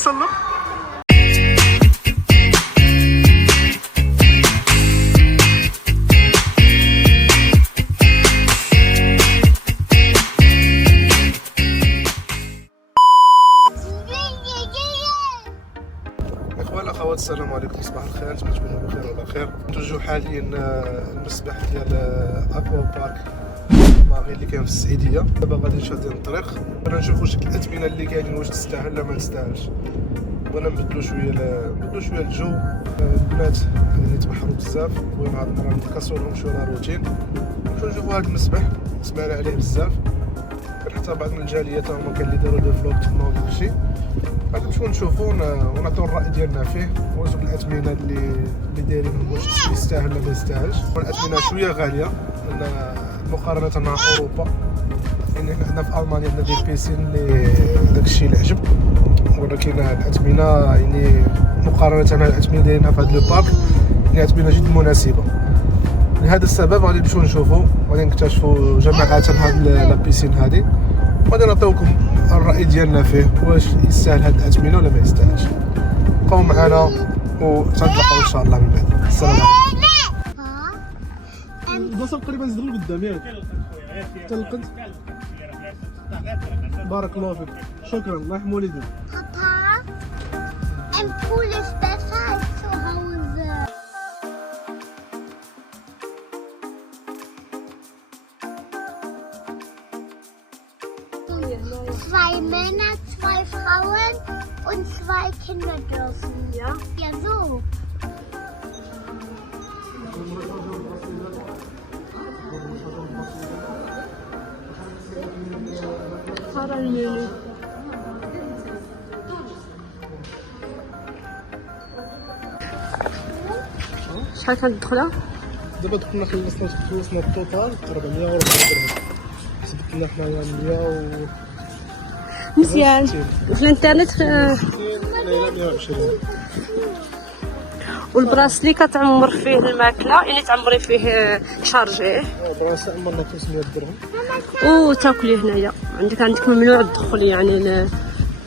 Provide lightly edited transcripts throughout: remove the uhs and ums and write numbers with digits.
تسلق. اخوان اخوات السلام عليكم، صباح الخير، نتمنى تكونوا بخير وعلى خير. نتوجهوا حاليا المسبح ديال اكوا بارك ماغي اللي كاين في السعيديه. دابا غادي نشادين الطريق، بغينا نشوفوا شكل الاثمنه اللي كاينين واش تستاهل ولا ما تستاهلش. بغينا نبدلوا شويه الجو. البنات غادي يتبحروا بزاف، بغينا هاد المره نكسروا لهم شويه روتين، نشوفوا هاد المسبح سمعنا عليه بزاف. كان حتى بعض من الجاليه تا هما كان اللي داروا دي فلوق تما وداكشي. غادي نمشيو نشوفوا ونعطيو الراي ديالنا فيه، واش الاثمنه اللي دايرين واش يستاهل ولا ما يستاهلش. الاثمنه شويه غاليه مقارنه مع اوروبا، يعني حنا في المانيا عندنا دي بيسين اللي داكشي اللي عجب، ولكن الاثمنه يعني مقارنه مع الاثمنه دايرينها في هذا لو بارك يعني اثمنه جد مناسبه. لهذا السبب غادي نمشيو نشوفوا، غادي نكتشفوا جماعه هاد لا بيسين هادي، وغادي نعطيوكم الراي ديالنا فيه واش يستاهل هاد الاثمنه ولا ما يستاهلش. بقاو معنا وتنتلاقاو ان شاء الله من بعد. السلام عليكم. البلاصه تقريبا زدر لقدام ياك تلقد. بارك الله فيك، شكرا، الله يحمي والديك. Papa, ein Pool ist besser als zu Hause. Zwei Männer, zwei Frauen und zwei Kinder dürfen. Ja? Ja, so. ترى المنيو شحال كانت الدخله؟ دابا دخلنا خلصنا التوتال 440 درهم، حسبت لنا حنايا 100 مزيان. في الانترنت ليله 120. والبراسلي كتعمر فيه الماكله، يعني تعمري فيه شارجيه، براسي عمرنا 500 درهم. وتاكلي هنايا عندك ممنوع الدخول يعني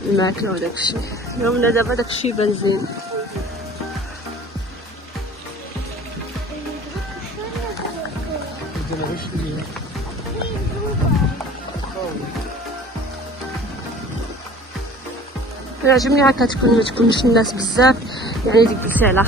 الماكله وداكشي. يومنا دابا داكشي يبان زين. يعجبني هكا تكون ما تكونش الناس بزاف، يعني تجلسي على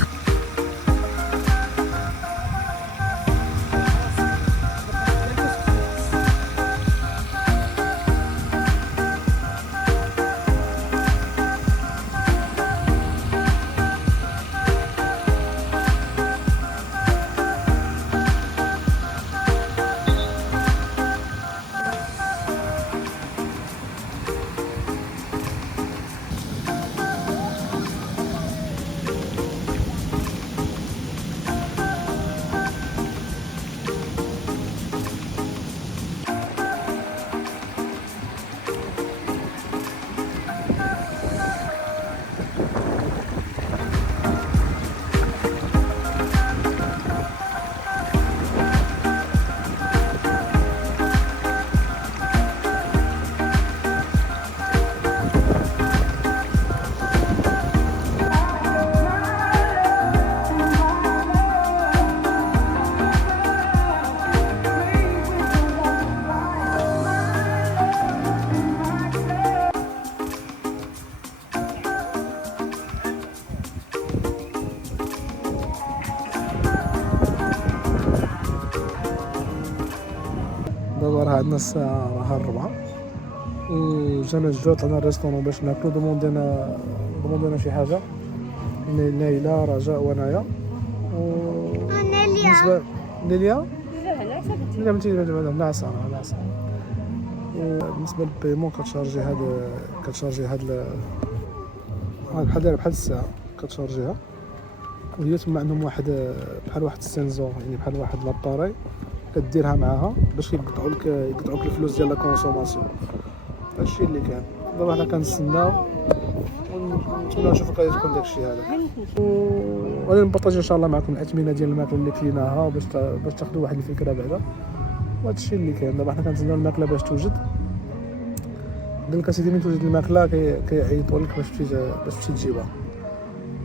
دابا راه عندنا الساعة راها 4 وجانا الجوع، طلعنا الريستورون باش ناكلو. دوموندينا شي حاجة، ليلى رجاء وانايا. بالنسبة ليليا لا بنتي ناعسة. بالنسبة للبيمون كتشارجي هاد بحال الساعة كتشارجيها، وهي تما عندهم بحال واحد السنسور، يعني بحال واحد لاباري كديرها معاها باش يقطعوك الفلوس ديال لا كونسوماسيون. هادشي اللي كان. دابا حنا كنتسناو ونتمنى نشوفوا كيفاش تكون داكشي هذا، وغادي نبارطاجي ان شاء الله معكم الاثمنه ديال الماكله اللي كليناها باش تاخذوا واحد الفكره بعدا. وهادشي اللي كاين. دابا حنا كنتسناو الماكله باش توجد، دونك اسيدي من توجد الماكله كيعيطوا لك باش تمشي تجيبها.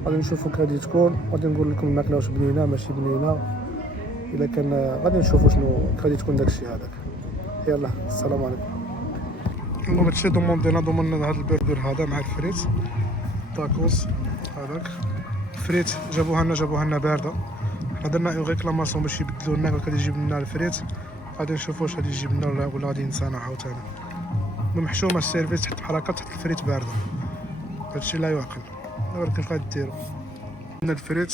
غادي نشوفوا كي غادي تكون، غادي نقول لكم الماكله واش بنينه ماشي بنينه، الا كان غادي نشوفوا شنو غادي تكون داكشي هذاك. يلا السلام عليكم. المهم هادشي ضمننا هذا البرجر هذا مع الفريت تاكوس هذاك. الفريت جابوها لنا بارده، حنا درنا اون ريكلاماسيون باش يبدلوا لنا، غادي يجيب لنا الفريت، غادي نشوفوا واش غادي يجيب لنا ولا غادي ينسانا عاوتاني. المهم حشومه السيرفيس تحت بحال هكا، تحت الفريت بارده، هادشي لا يعقل. ولكن غادي ديروا لنا الفريت،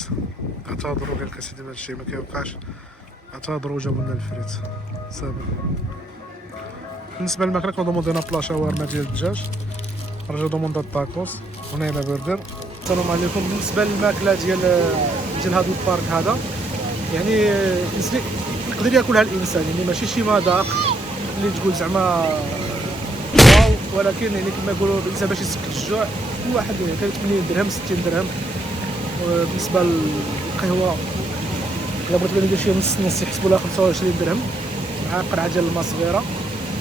اعتذروا قال لك اسيدي هادشي ما كيوقعش، اعتذروا جابوا لنا الفريت صافي. بالنسبه للماكله كنا دوموندينا بلا شاورما ديال الدجاج، رجع دوموندا الطاكوس، هنا هنا برجر. السلام عليكم. بالنسبه للماكله ديال هذا البارك هذا، يعني يقدر ياكلها الانسان، يعني ماشي شي مذاق اللي تقول زعما واو، ولكن يعني كما يقولوا الانسان باش يسكت الجوع كل واحد كان 80 درهم 60 درهم. بالنسبه للقهوه الا بغيت ندير شي نص يحسبوا لها 25 درهم مع قرعه ديال الماء صغيره.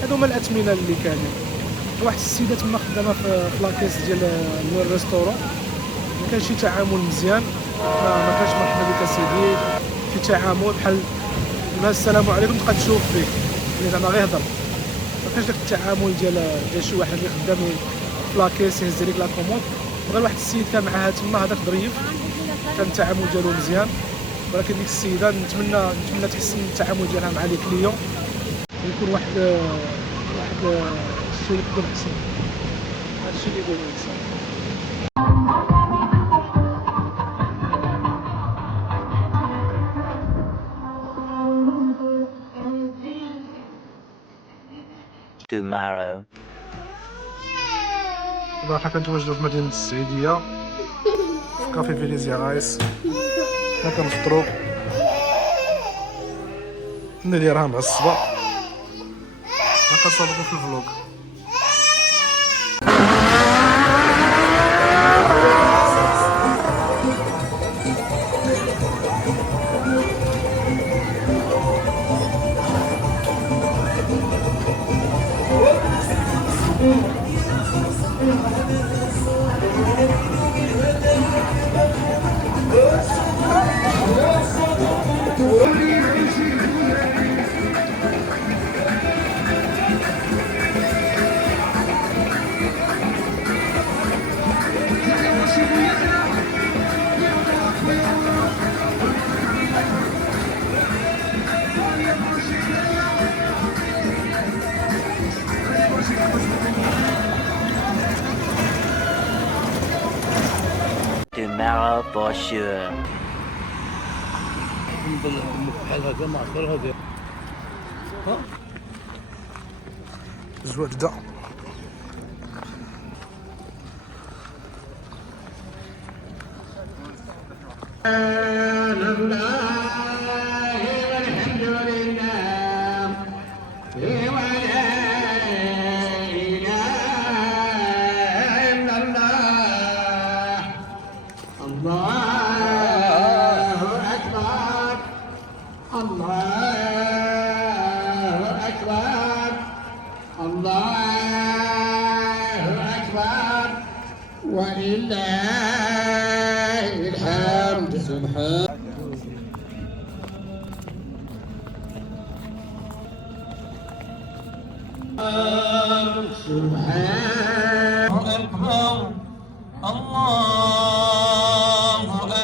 هادو هما الاثمنه اللي كاينين. واحد السيده تما خدامه في لاكيس ديال الريستورون، ما كانش شي تعامل مزيان، ما كانش مرحبا بك اسيدي، شي تعامل بحال السلام عليكم تبقى تشوف فيه اللي زعما غير يهضر، ما كانش داك التعامل ديال شي واحد اللي خدام في لاكيس يهز ليك لا كوموند. غير واحد السيد كان معاها تما هذاك ظريف، كان التعامل ديالو مزيان، ولكن ديك السيده نتمنى تحسن التعامل ديالها مع لي كليون، يكون واحد الشيء اللي يقدر يحسن. هادشي اللي يقولوا الانسان. tomorrow. دابا حنا كنتواجدوا في مدينة السعيدية في كافي فينيزيا رايس، حنا كنفطروا اللي راه معصبة، حنا كنصاوبوا في الفلوق. Tomorrow for sure. الزواج بدا. ولله الحمد. سبحان أكبر، الله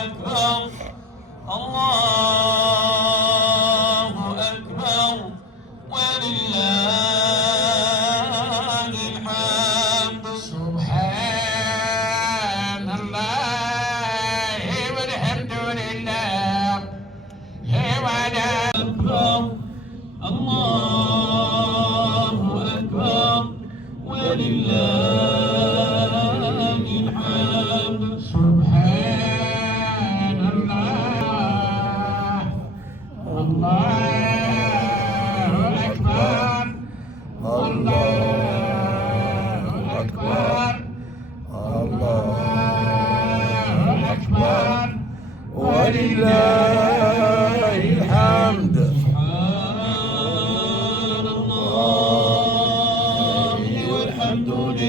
أكبر، الله أكبر، ولله الحمد. سبحان الله والحمد لله ولا أكبر، الله أكبر، ولله الحمد. سبحان الله، الله أكبر، الله أكبر، الله أكبر، ولله الحمد. سبحان الله والحمد لله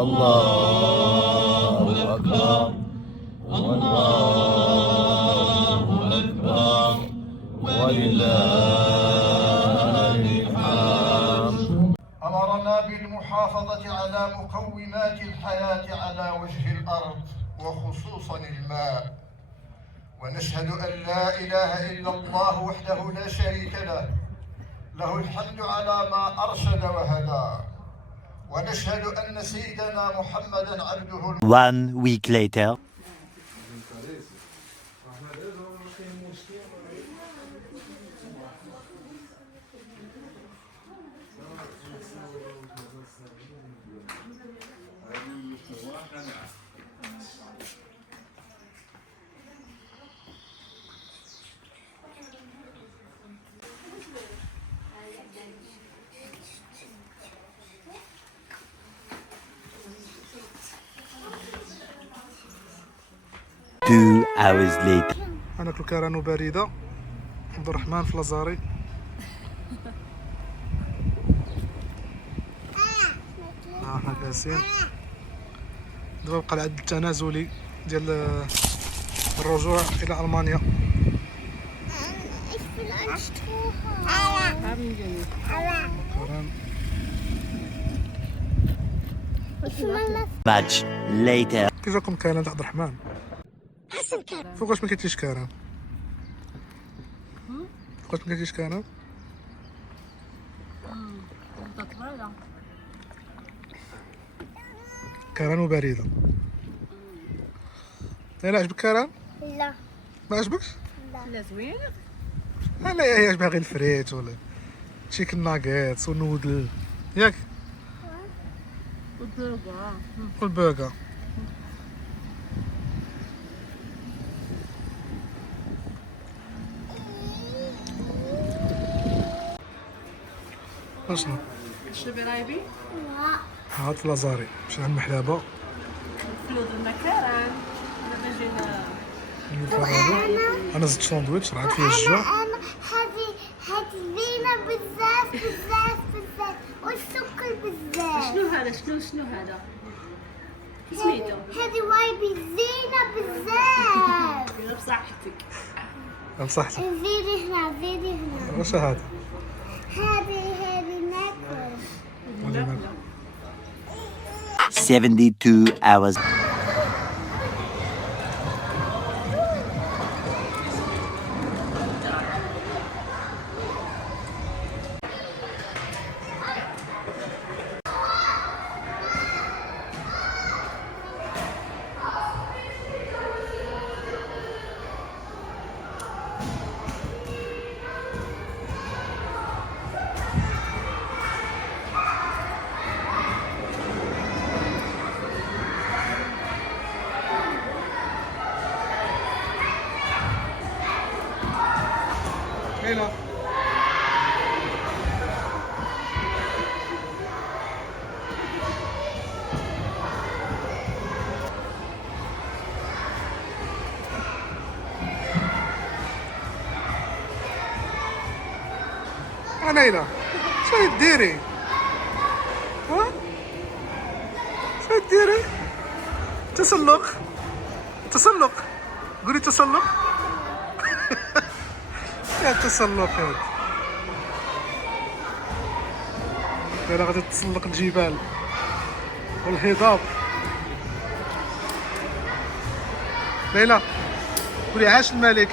الله أكبر الله أكبر ولله الحمد. أمرنا بالمحافظة على مقومات الحياة على وجه الأرض وخصوصا الماء، ونشهد أن لا إله إلا الله وحده لا شريك له، له الحمد على ما أرشد وهدى، ونشهد أن سيدنا محمدا عبده 1 week later. Two hours later. ناكلو كرانو باردة عبد الرحمن في لازاري. حنا جالسين دابا بقى العد التنازلي ديال الرجوع الى المانيا. كران Much later. كيف جاكم كران عبد الرحمن؟ فوقاش ما كاينش كران؟ فوقاش ما كاينش كران؟ كران وبريدة. لا عجبك كران؟ لا ما عجبكش؟ لا زوين. لا هي عجبها غير الفريت ولا تشيكن ناغيتس ونودل ياك والبرجر. والبرجر. اشنو؟ تشربي رايبي؟ لا هاد في لازاري مشينا عند المحلابة فلوس المكران. دابا جينا انا زدت ساندويتش راه فيه الجوع. أنا هذه زينة بزاف بزاف بزاف والسكر بزاف. شنو هذا؟ شنو هذا؟ سميتو؟ هذه وايبي زينة بزاف. غير بصحتك. بصحتك. زيدي هنا زيدي هنا. واش هذا؟ هذه ناكل. 72 hours. ليلى ليلى شنو ديري؟ ها؟ شنو ديري؟ تسلق تسلق قولي تسلق. يا تسلق هاد ليلى غادي تسلق الجبال والهضاب. ليلى قولي عاش الملك.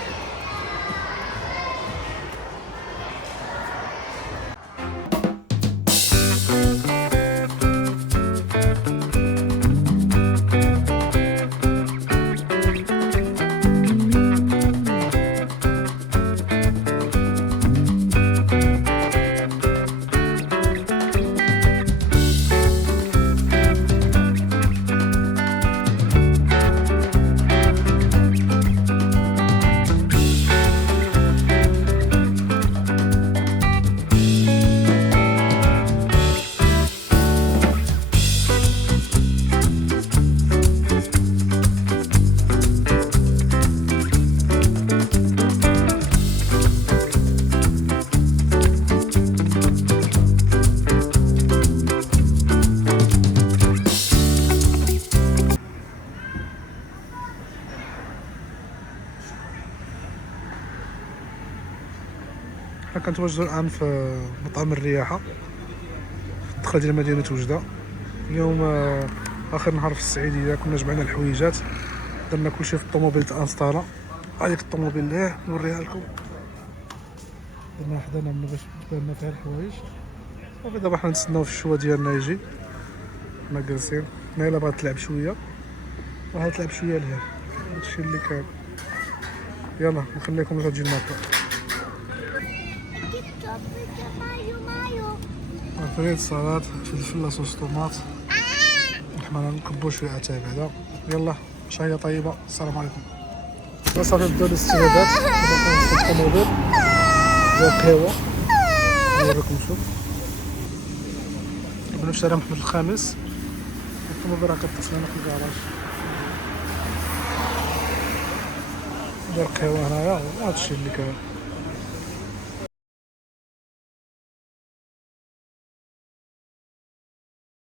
كنتواجدوا الان في مطعم الرياحه في الدخله ديال مدينه وجده. اليوم اخر نهار في السعيديه، كنا جمعنا الحويجات، درنا كلشي في الطوموبيل تانستالا. هذيك الطوموبيل اللي نوريها لكم درنا حدانا من باش تبان فيها الحوايج. صافي دابا حنا نتسناو في الشوا ديالنا يجي، حنا جالسين. نايله بغات تلعب شويه وهاد تلعب شويه لهنا، هادشي اللي كان. يلا نخليكم غتجي الماكله. فريت سلطات فلفل صوص طوماط، حنا نكبو شويه اتاي بعدا. يلا شهيه طيبه، السلام عليكم. صافي بداو الاستعدادات، دابا كنفتح الطوموبيل ديال القهوه نوريكم. شوف بنا في شارع محمد الخامس، الطوموبيل راه كتصل هنا في الكراج ديال القهوه هنايا. هادشي اللي كاين.